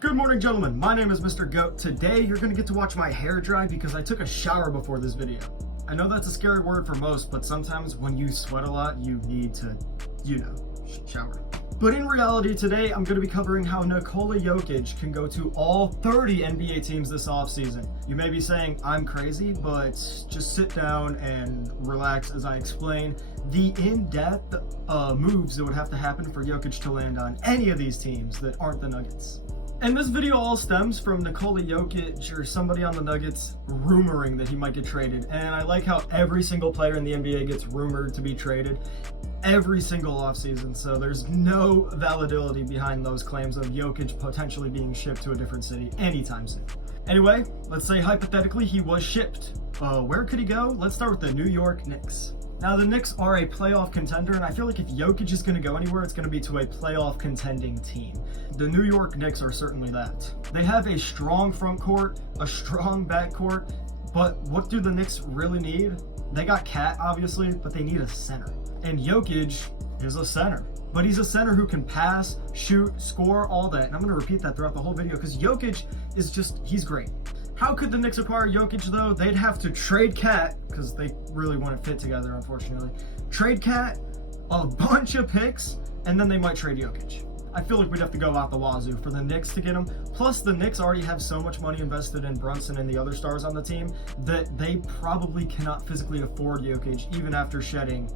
Good morning, gentlemen. My name is MrGoat. Today, you're gonna get to watch my hair dry because I took a shower before this video. I know that's a scary word for most, but sometimes when you sweat a lot, you need to, shower. But in reality, today, I'm gonna be covering how Nikola Jokic can go to all 30 NBA teams this offseason. You may be saying, I'm crazy, but just sit down and relax as I explain the in-depth moves that would have to happen for Jokic to land on any of these teams that aren't the Nuggets. And this video all stems from Nikola Jokic or somebody on the Nuggets rumoring that he might get traded. And I like how every single player in the NBA gets rumored to be traded every single offseason. So there's no validity behind those claims of Jokic potentially being shipped to a different city anytime soon. Anyway, let's say hypothetically he was shipped. Where could he go? Let's start with the New York Knicks. Now, the Knicks are a playoff contender, and I feel like if Jokic is going to go anywhere, it's going to be to a playoff contending team. The New York Knicks are certainly that. They have a strong front court, a strong back court, but what do the Knicks really need? They got Cat, obviously, but they need a center. And Jokic is a center. But he's a center who can pass, shoot, score, all that. And I'm going to repeat that throughout the whole video because Jokic is he's great. How could the Knicks acquire Jokic, though? They'd have to trade Cat, because they really wouldn't fit together, unfortunately. Trade Cat, a bunch of picks, and then they might trade Jokic. I feel like we'd have to go out the wazoo for the Knicks to get him. Plus, the Knicks already have so much money invested in Brunson and the other stars on the team that they probably cannot physically afford Jokic, even after shedding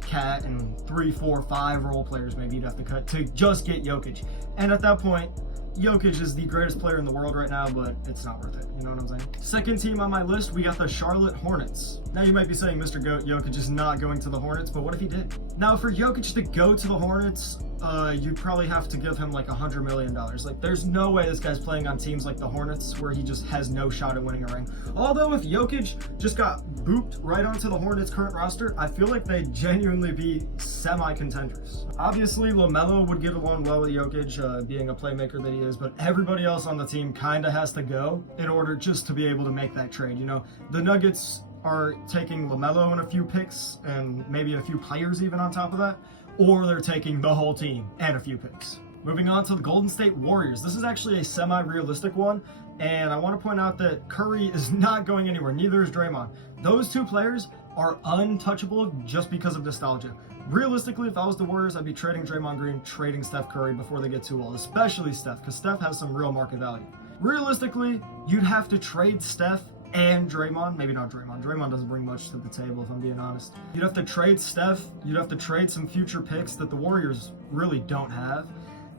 Cat and 3, 4, 5 role players maybe you'd have to cut to just get Jokic. And at that point, Jokic is the greatest player in the world right now, but it's not worth it. You know what I'm saying? Second team on my list, we got the Charlotte Hornets. Now you might be saying, MrGoat, Jokic is not going to the Hornets, but what if he did? Now for Jokic to go to the Hornets, you'd probably have to give him like $100 million. Like, there's no way this guy's playing on teams like the Hornets where he just has no shot at winning a ring. Although if Jokic just got booped right onto the Hornets' current roster, I feel like they'd genuinely be semi-contenders. Obviously, LaMelo would get along well with Jokic, being a playmaker that he is, but everybody else on the team kind of has to go in order just to be able to make that trade. You know, the Nuggets are taking LaMelo and a few picks and maybe a few players even on top of that, or they're taking the whole team and a few picks. Moving on to the Golden State Warriors. This is actually a semi-realistic one, and I want to point out that Curry is not going anywhere. Neither is Draymond. Those two players are untouchable just because of nostalgia. Realistically, if I was the Warriors, I'd be trading Draymond Green, trading Steph Curry before they get too old, especially Steph, because Steph has some real market value. Realistically, you'd have to trade Steph and Draymond. Maybe not Draymond. Draymond doesn't bring much to the table, if I'm being honest. You'd have to trade Steph. You'd have to trade some future picks that the Warriors really don't have.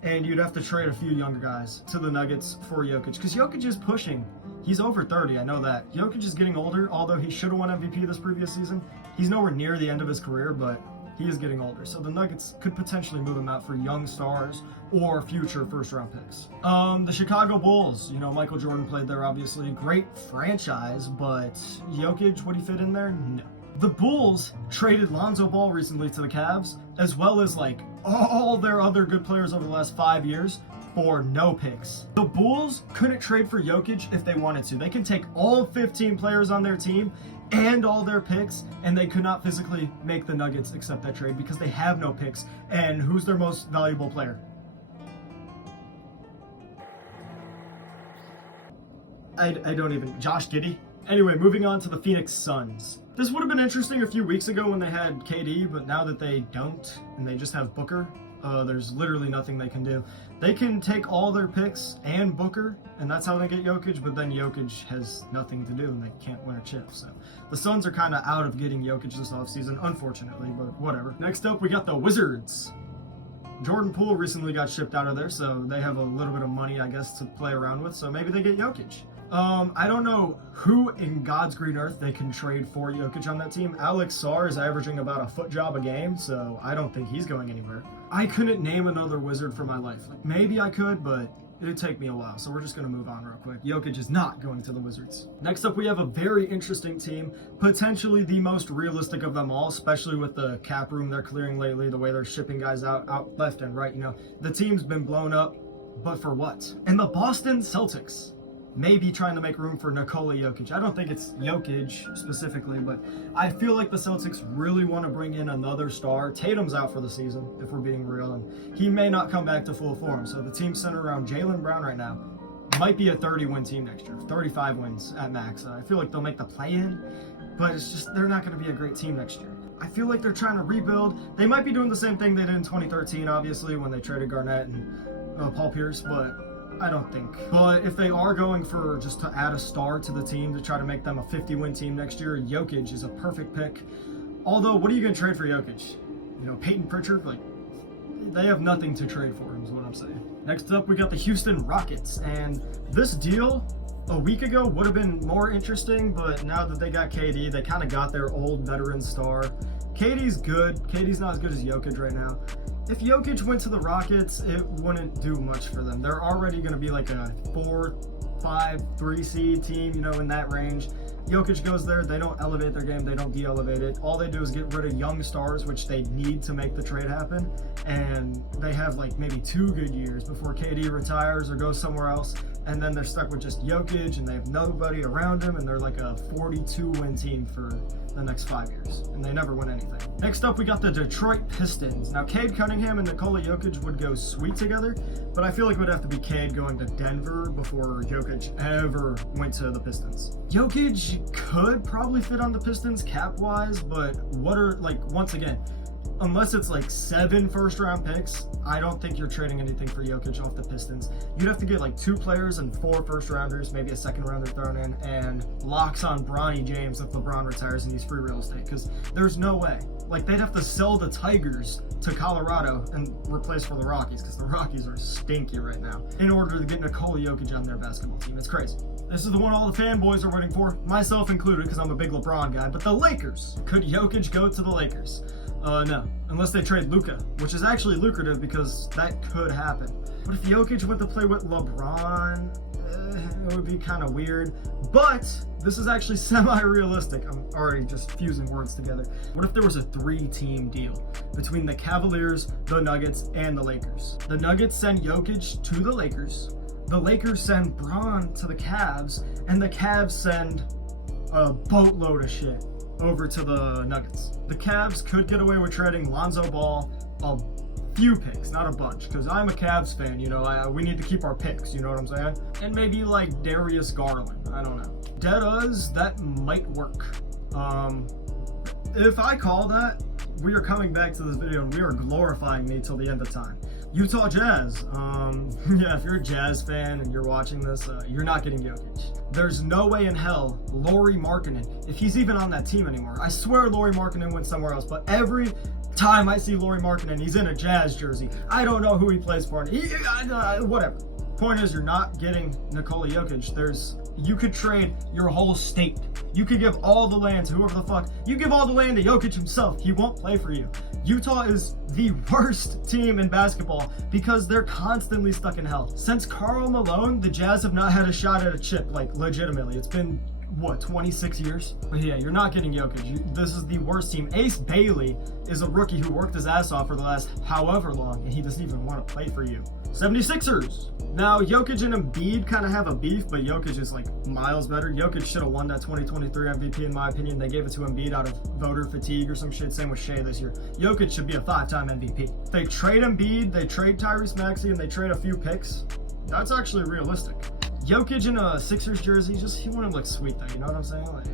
And you'd have to trade a few younger guys to the Nuggets for Jokic. Because Jokic is pushing. He's over 30, I know that. Jokic is getting older, although he should have won MVP this previous season. He's nowhere near the end of his career, but he is getting older. So the Nuggets could potentially move him out for young stars or future first-round picks. The Chicago Bulls, you know, Michael Jordan played there, obviously. Great franchise, but Jokic, would he fit in there? No. The Bulls traded Lonzo Ball recently to the Cavs, as well as like all their other good players over the last 5 years for no picks. The Bulls couldn't trade for Jokic if they wanted to. They can take all 15 players on their team and all their picks, and they could not physically make the Nuggets accept that trade because they have no picks. And who's their most valuable player? I don't even, Josh Giddey? Anyway, moving on to the Phoenix Suns. This would have been interesting a few weeks ago when they had KD, but now that they don't, and they just have Booker, there's literally nothing they can do. They can take all their picks and Booker, and that's how they get Jokic, but then Jokic has nothing to do, and they can't win a chip. So the Suns are kind of out of getting Jokic this offseason, unfortunately, but whatever. Next up, we got the Wizards. Jordan Poole recently got shipped out of there, so they have a little bit of money, I guess, to play around with, so maybe they get Jokic. I don't know who in God's green earth they can trade for Jokic on that team. Alex Sarr is averaging about a foot job a game, so I don't think he's going anywhere. I couldn't name another Wizard for my life. Like, maybe I could, but it'd take me a while, so we're just going to move on real quick. Jokic is not going to the Wizards. Next up, we have a very interesting team, potentially the most realistic of them all, especially with the cap room they're clearing lately, the way they're shipping guys out left and right. You know, the team's been blown up, but for what? And the Boston Celtics. maybe trying to make room for Nikola Jokic. I don't think it's Jokic specifically, but I feel like the Celtics really want to bring in another star. Tatum's out for the season, if we're being real, and he may not come back to full form. So the team centered around Jaylen Brown right now might be a 30-win team next year, 35 wins at max. I feel like they'll make the play-in, but it's just they're not going to be a great team next year. I feel like they're trying to rebuild. They might be doing the same thing they did in 2013, obviously, when they traded Garnett and Paul Pierce, but I don't think. But if they are going for just to add a star to the team to try to make them a 50-win team next year, Jokic is a perfect pick. Although, what are you going to trade for Jokic? You know, Peyton Pritchard? Like, they have nothing to trade for him, is what I'm saying. Next up, we got the Houston Rockets, and this deal a week ago would have been more interesting, but now that they got KD, they kind of got their old veteran star. KD's good. KD's not as good as Jokic right now. If Jokic went to the Rockets, it wouldn't do much for them. They're already going to be like a 4-5-3 seed team, you know, in that range. Jokic goes there, they don't elevate their game, they don't de-elevate it. All they do is get rid of young stars, which they need to make the trade happen. And they have like maybe 2 good years before KD retires or goes somewhere else. And then they're stuck with just Jokic and they have nobody around him, and they're like a 42-win team for the next 5 years. And they never win anything. Next up, we got the Detroit Pistons. Now, Cade Cunningham and Nikola Jokic would go sweet together, but I feel like it would have to be Cade going to Denver before Jokic ever went to the Pistons. Jokic could probably fit on the Pistons cap-wise, but what are, like, once again, unless it's like 7 first-round picks, I don't think you're trading anything for Jokic off the Pistons. You'd have to get like 2 players and 4 first-rounders, maybe a second-rounder thrown in, and locks on Bronny James if LeBron retires and he's free real estate, because there's no way. Like, they'd have to sell the Tigers to Colorado and replace for the Rockies, because the Rockies are stinky right now, in order to get Nikola Jokic on their basketball team. It's crazy. This is the one all the fanboys are waiting for, myself included, because I'm a big LeBron guy, but the Lakers. Could Jokic go to the Lakers? No, unless they trade Luka, which is actually lucrative because that could happen. But if Jokic went to play with LeBron, it would be kind of weird. But this is actually semi-realistic. I'm already just fusing words together. What if there was a 3-team deal between the Cavaliers, the Nuggets, and the Lakers? The Nuggets send Jokic to the Lakers send Bron to the Cavs, and the Cavs send a boatload of shit over to the Nuggets. The Cavs could get away with trading Lonzo Ball a few picks, not a bunch, because I'm a Cavs fan, you know, we need to keep our picks, you know what I'm saying? And maybe like Darius Garland, I don't know. Deadads, that might work. If I call that, we are coming back to this video and we are glorifying me till the end of time. Utah Jazz. Yeah, if you're a Jazz fan and you're watching this, you're not getting Jokic. There's no way in hell Lauri Markkanen, if he's even on that team anymore. I swear Lauri Markkanen went somewhere else, but every time I see Lauri Markkanen, he's in a Jazz jersey. I don't know who he plays for. Whatever. Point is, you're not getting Nikola Jokic. You could trade your whole state. You could give all the land to whoever the fuck. You give all the land to Jokic himself. He won't play for you. Utah is the worst team in basketball because they're constantly stuck in hell. Since Karl Malone, the Jazz have not had a shot at a chip, like legitimately. It's been, what, 26 years? But yeah, you're not getting Jokic. This is the worst team. Ace Bailey is a rookie who worked his ass off for the last however long, and he doesn't even want to play for you. 76ers. Now, Jokic and Embiid kind of have a beef, but Jokic is like miles better. Jokic should have won that 2023 MVP in my opinion. They gave it to Embiid out of voter fatigue or some shit. Same with Shea this year. Jokic should be a 5-time MVP. If they trade Embiid, they trade Tyrese Maxey, and they trade a few picks, that's actually realistic. Jokic in a Sixers jersey, he wouldn't look sweet though, you know what I'm saying? Like,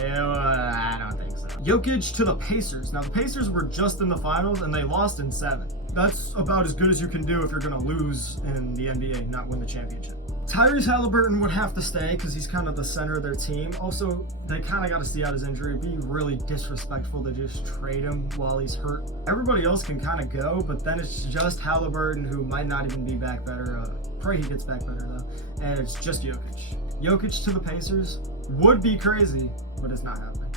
I don't think so. Jokic to the Pacers. Now, the Pacers were just in the finals, and they lost in 7. That's about as good as you can do if you're going to lose in the NBA, not win the championship. Tyrese Halliburton would have to stay because he's kind of the center of their team. Also, they kind of got to see out his injury. It'd be really disrespectful to just trade him while he's hurt. Everybody else can kind of go, but then it's just Halliburton, who might not even be back better. Pray he gets back better, though. And it's just Jokic. Jokic to the Pacers would be crazy, but it's not happening.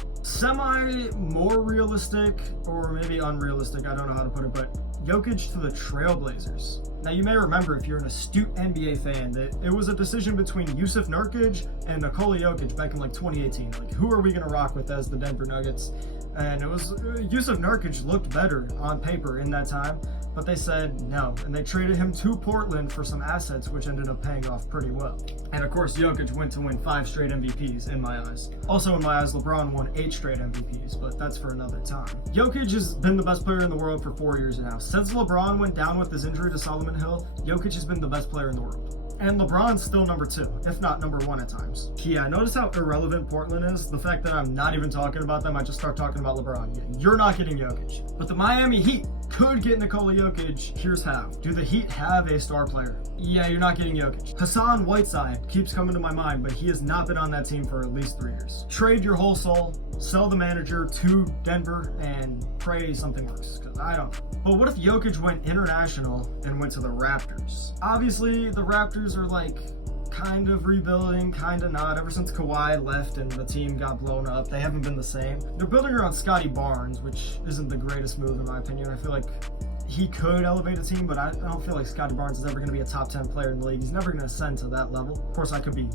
More realistic, or maybe unrealistic, I don't know how to put it, but Jokic to the Trailblazers. Now, you may remember, if you're an astute NBA fan, that it was a decision between Yusuf Nurkic and Nikola Jokic back in like 2018. Like, who are we going to rock with as the Denver Nuggets? And it was Yusuf Nurkic looked better on paper in that time, but they said no, and they traded him to Portland for some assets, which ended up paying off pretty well. And of course, Jokic went to win 5 straight MVPs in my eyes. Also in my eyes, LeBron won 8 straight MVPs, but that's for another time. Jokic has been the best player in the world for 4 years now. Since LeBron went down with his injury to Solomon Hill, Jokic has been the best player in the world. And LeBron's still number 2, if not number 1 at times. Yeah, notice how irrelevant Portland is? The fact that I'm not even talking about them, I just start talking about LeBron. You're not getting Jokic. But the Miami Heat could get Nikola Jokic. Here's how. Do the Heat have a star player? Yeah, you're not getting Jokic. Hassan Whiteside keeps coming to my mind, but he has not been on that team for at least 3 years. Trade your whole soul, sell the manager to Denver, and pray something works, because I don't know. But what if Jokic went international and went to the Raptors? Obviously, the Raptors are like kind of rebuilding, kind of not. Ever since Kawhi left and the team got blown up, they haven't been the same. They're building around Scotty Barnes, which isn't the greatest move in my opinion. I feel like he could elevate a team, but I don't feel like Scotty Barnes is ever going to be a top 10 player in the league. He's never going to ascend to that level. Of course, I could be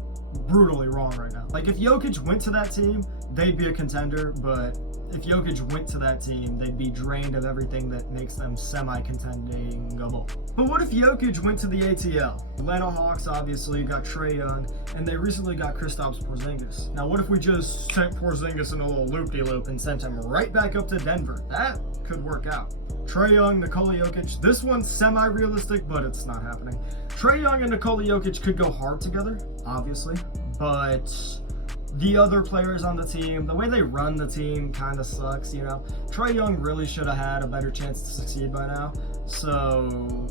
brutally wrong right now. Like, if Jokic went to that team, they'd be a contender, but if Jokic went to that team, they'd be drained of everything that makes them semi-contending-able. But what if Jokic went to the ATL? Atlanta Hawks obviously got Trae Young, and they recently got Kristaps Porzingis. Now, what if we just sent Porzingis in a little loop-de-loop and sent him right back up to Denver? That could work out. Trae Young, Nikola Jokic. This one's semi-realistic, but it's not happening. Trae Young and Nikola Jokic could go hard together, obviously, but the other players on the team, the way they run the team kind of sucks, you know. Trae Young really should have had a better chance to succeed by now, so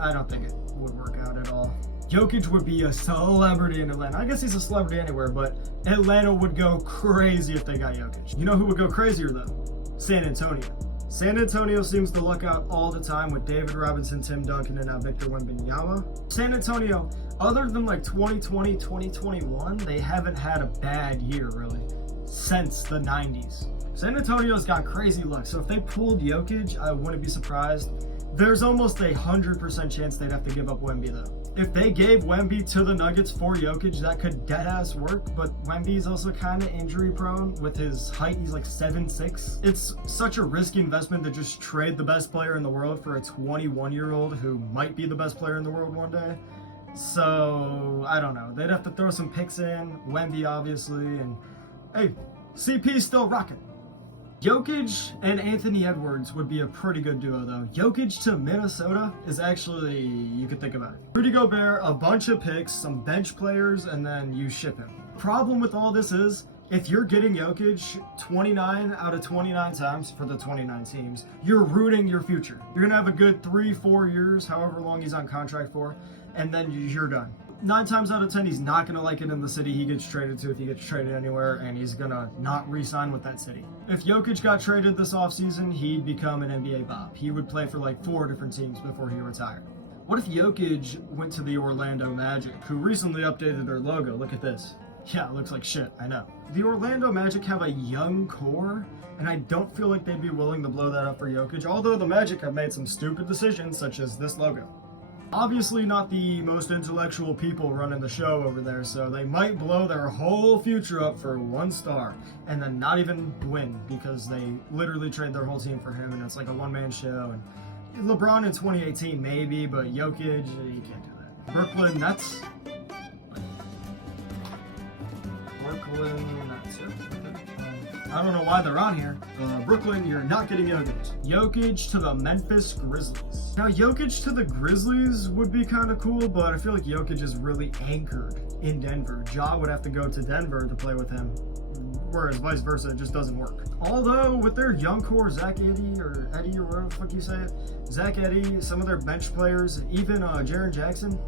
I don't think it would work out at all. Jokic would be a celebrity in Atlanta. I guess he's a celebrity anywhere, but Atlanta would go crazy if they got Jokic. You know who would go crazier though? San Antonio. San Antonio seems to luck out all the time with David Robinson, Tim Duncan, and now Victor Wembanyama. San Antonio, other than like 2020, 2021, they haven't had a bad year really since the 90s. San Antonio's got crazy luck, so if they pulled Jokic, I wouldn't be surprised. There's almost 100% chance they'd have to give up Wemby though. If they gave Wemby to the Nuggets for Jokic, that could deadass work, but Wemby's also kind of injury prone with his height. He's like 7'6". It's such a risky investment to just trade the best player in the world for a 21-year-old who might be the best player in the world one day. So, I don't know. They'd have to throw some picks in, Wemby obviously, and hey, CP's still rocking. Jokic and Anthony Edwards would be a pretty good duo though. Jokic to Minnesota is actually, you could think about it. Rudy Gobert, a bunch of picks, some bench players, and then you ship him. Problem with all this is, if you're getting Jokic 29 out of 29 times for the 29 teams, you're rooting your future. You're gonna have a good 3-4 years, however long he's on contract for, and then you're done. 9 times out of 10, he's not going to like it in the city he gets traded to if he gets traded anywhere, and he's going to not re-sign with that city. If Jokic got traded this offseason, he'd become an NBA Bob. He would play for like 4 different teams before he retired. What if Jokic went to the Orlando Magic, who recently updated their logo? Look at this. Yeah, it looks like shit, I know. The Orlando Magic have a young core, and I don't feel like they'd be willing to blow that up for Jokic, although the Magic have made some stupid decisions, such as this logo. Obviously not the most intellectual people running the show over there, so they might blow their whole future up for 1 star and then not even win because they literally trade their whole team for him and it's like a one-man show. And LeBron in 2018 maybe, but Jokic, you can't do that. Brooklyn Nets. Brooklyn Nets, yep. I don't know why they're on here. Brooklyn, you're not getting Jokic. Jokic to the Memphis Grizzlies. Now, Jokic to the Grizzlies would be kind of cool, but I feel like Jokic is really anchored in Denver. Ja would have to go to Denver to play with him, whereas vice versa, it just doesn't work. Although, with their young core, Zach Edey, or whatever the fuck you say it, Zach Edey, some of their bench players, even Jaren Jackson,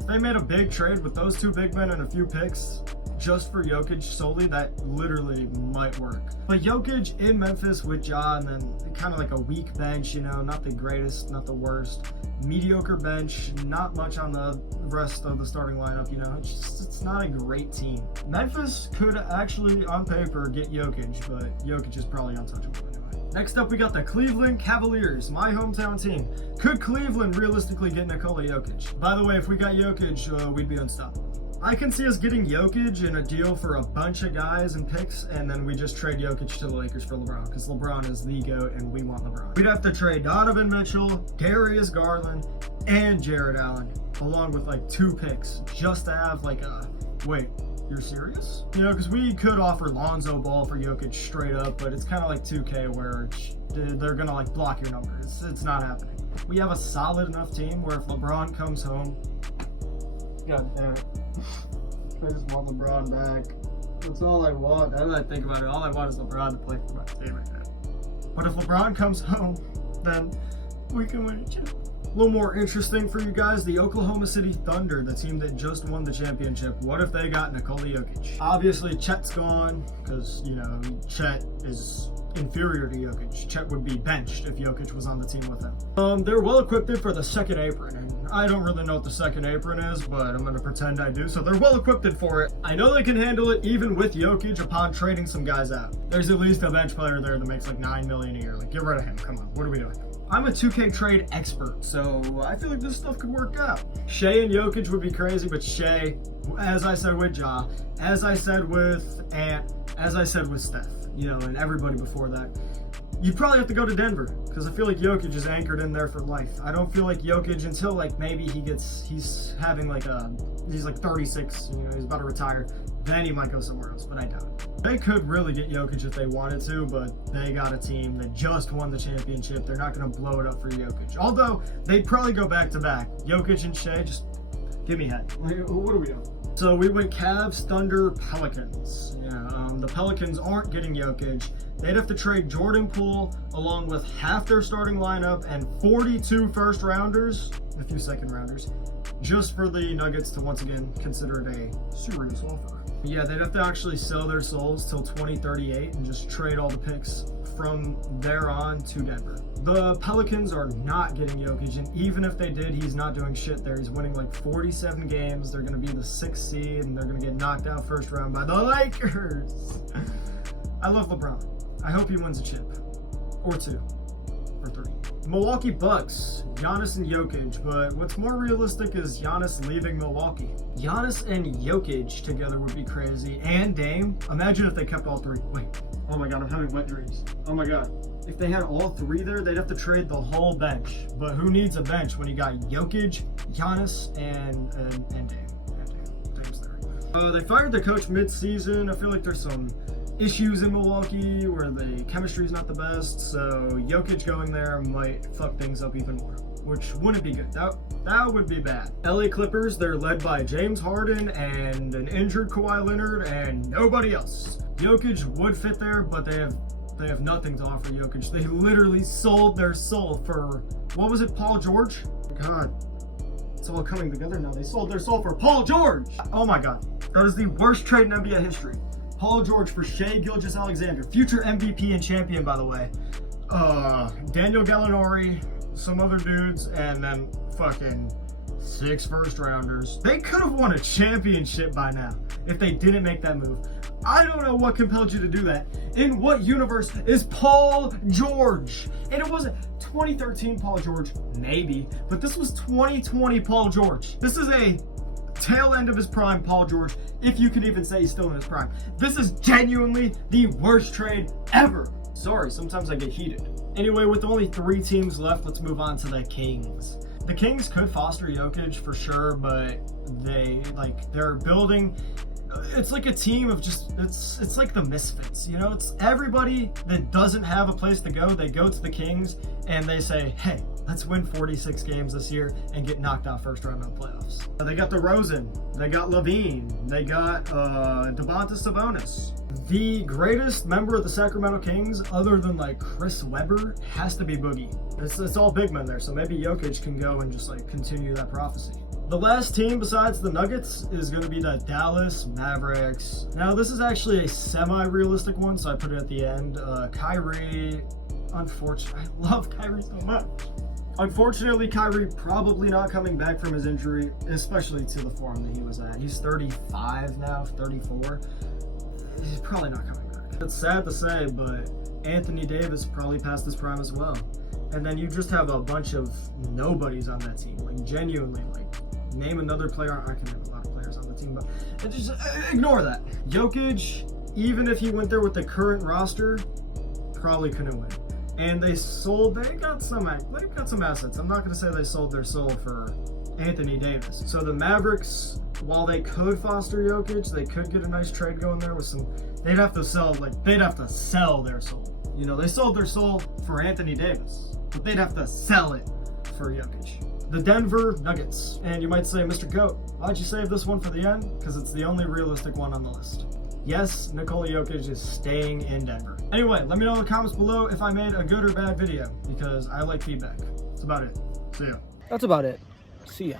if they made a big trade with those 2 big men and a few picks, just for Jokic solely, that literally might work. But Jokic in Memphis with Ja, and then kind of like a weak bench, you know, not the greatest, not the worst. Mediocre bench, not much on the rest of the starting lineup, you know, it's not a great team. Memphis could actually, on paper, get Jokic, but Jokic is probably untouchable anyway. Next up, we got the Cleveland Cavaliers, my hometown team. Could Cleveland realistically get Nikola Jokic? By the way, if we got Jokic, we'd be unstoppable. I can see us getting Jokic in a deal for a bunch of guys and picks, and then we just trade Jokic to the Lakers for LeBron, because LeBron is the GOAT and we want LeBron. We'd have to trade Donovan Mitchell, Darius Garland, and Jared Allen, along with like 2 picks, just to have like a, wait, you're serious? You know, because we could offer Lonzo Ball for Jokic straight up, but it's kind of like 2K where they're going to like block your numbers. It's not happening. We have a solid enough team where if LeBron comes home, God damn it. I just want LeBron back. That's all I want. Now that I think about it, all I want is LeBron to play for my team right now. But if LeBron comes home, then we can win a chip. A little more interesting for you guys, the Oklahoma City Thunder, the team that just won the championship. What if they got Nikola Jokic? Obviously, Chet's gone because, you know, Chet is inferior to Jokic. Chet would be benched if Jokic was on the team with him. They're well equipped for the second apron, and I don't really know what the second apron is, but I'm going to pretend I do. So they're well equipped for it. I know they can handle it even with Jokic upon trading some guys out. There's at least a bench player there that makes like $9 million a year. Like, get rid of him. Come on. What are we doing? I'm a 2K trade expert, so I feel like this stuff could work out. Shea and Jokic would be crazy, but Shea, as I said with Ja, as I said with Ant, as I said with Steph, you know, and everybody before that, you'd probably have to go to Denver, because I feel like Jokic is anchored in there for life. I don't feel like Jokic until like maybe he's having like he's like 36, you know, he's about to retire. Then he might go somewhere else, but I doubt it. They could really get Jokic if they wanted to, but they got a team that just won the championship. They're not going to blow it up for Jokic. Although, they'd probably go back-to-back. Jokic and Shea, just give me head. What are we doing? So we went Cavs, Thunder, Pelicans. Yeah, the Pelicans aren't getting Jokic. They'd have to trade Jordan Poole along with half their starting lineup and 42 first-rounders, a few second-rounders, just for the Nuggets to once again consider it a serious offer. Yeah, they'd have to actually sell their souls till 2038 and just trade all the picks from there on to Denver. The Pelicans are not getting Jokic, and even if they did, he's not doing shit there. He's winning like 47 games. They're going to be the 6th seed, and they're going to get knocked out first round by the Lakers. I love LeBron. I hope he wins a chip. Or 2. Or 3. Milwaukee Bucks, Giannis and Jokic, but what's more realistic is Giannis leaving Milwaukee. Giannis and Jokic together would be crazy, and Dame. Imagine if they kept all 3. Wait, oh my god, I'm having wet dreams. Oh my god. If they had all 3 there, they'd have to trade the whole bench. But who needs a bench when you got Jokic, Giannis, and Dame? Dame's there. They fired the coach mid-season. I feel like there's some issues in Milwaukee where the chemistry is not the best, so Jokic going there might fuck things up even more, which wouldn't be good. That would be bad. LA Clippers, they're led by James Harden and an injured Kawhi Leonard and nobody else. Jokic would fit there, but they have nothing to offer Jokic. They literally sold their soul for, what was it, Paul George? God, it's all coming together now. They sold their soul for Paul George. Oh my god, that is the worst trade in NBA history. Paul George for Shai Gilgeous-Alexander, future MVP and champion, by the way. Daniel Gallinari, some other dudes, and then fucking 6 first-rounders. They could have won a championship by now if they didn't make that move. I don't know what compelled you to do that. In what universe is Paul George? And it wasn't 2013 Paul George, maybe, but this was 2020 Paul George. This is a tail end of his prime Paul George, if you can even say he's still in his prime. This is genuinely the worst trade ever. Sorry, sometimes I get heated. Anyway, with only 3 teams left, let's move on to the Kings. The Kings could foster Jokic for sure, but they're building. It's like a team of just, it's like the Misfits, you know? It's everybody that doesn't have a place to go, they go to the Kings and they say, hey, let's win 46 games this year and get knocked out first round of the playoffs. They got DeRozan, they got LaVine, they got Domantas Sabonis. The greatest member of the Sacramento Kings, other than like Chris Webber, has to be Boogie. It's all big men there, so maybe Jokic can go and just like continue that prophecy. The last team besides the Nuggets is going to be the Dallas Mavericks. Now, this is actually a semi-realistic one, so I put it at the end. Kyrie, unfortunately, I love Kyrie so much. Unfortunately, Kyrie probably not coming back from his injury, especially to the form that he was at. He's 35 now, 34. He's probably not coming back. It's sad to say, but Anthony Davis probably past his prime as well. And then you just have a bunch of nobodies on that team, like genuinely, like Name another player. I can name a lot of players on the team, but just ignore that. Jokic, even if he went there with the current roster, probably couldn't win. And they got some assets. I'm not going to say they sold their soul for Anthony Davis. So the Mavericks, while they could foster Jokic, they could get a nice trade going there with some, they'd have to sell their soul. You know, they sold their soul for Anthony Davis, but they'd have to sell it for Jokic. The Denver Nuggets. And you might say, Mr. Goat, why'd you save this one for the end? Because it's the only realistic one on the list. Yes, Nikola Jokic is staying in Denver. Anyway, let me know in the comments below if I made a good or bad video, because I like feedback. That's about it. See ya. That's about it. See ya.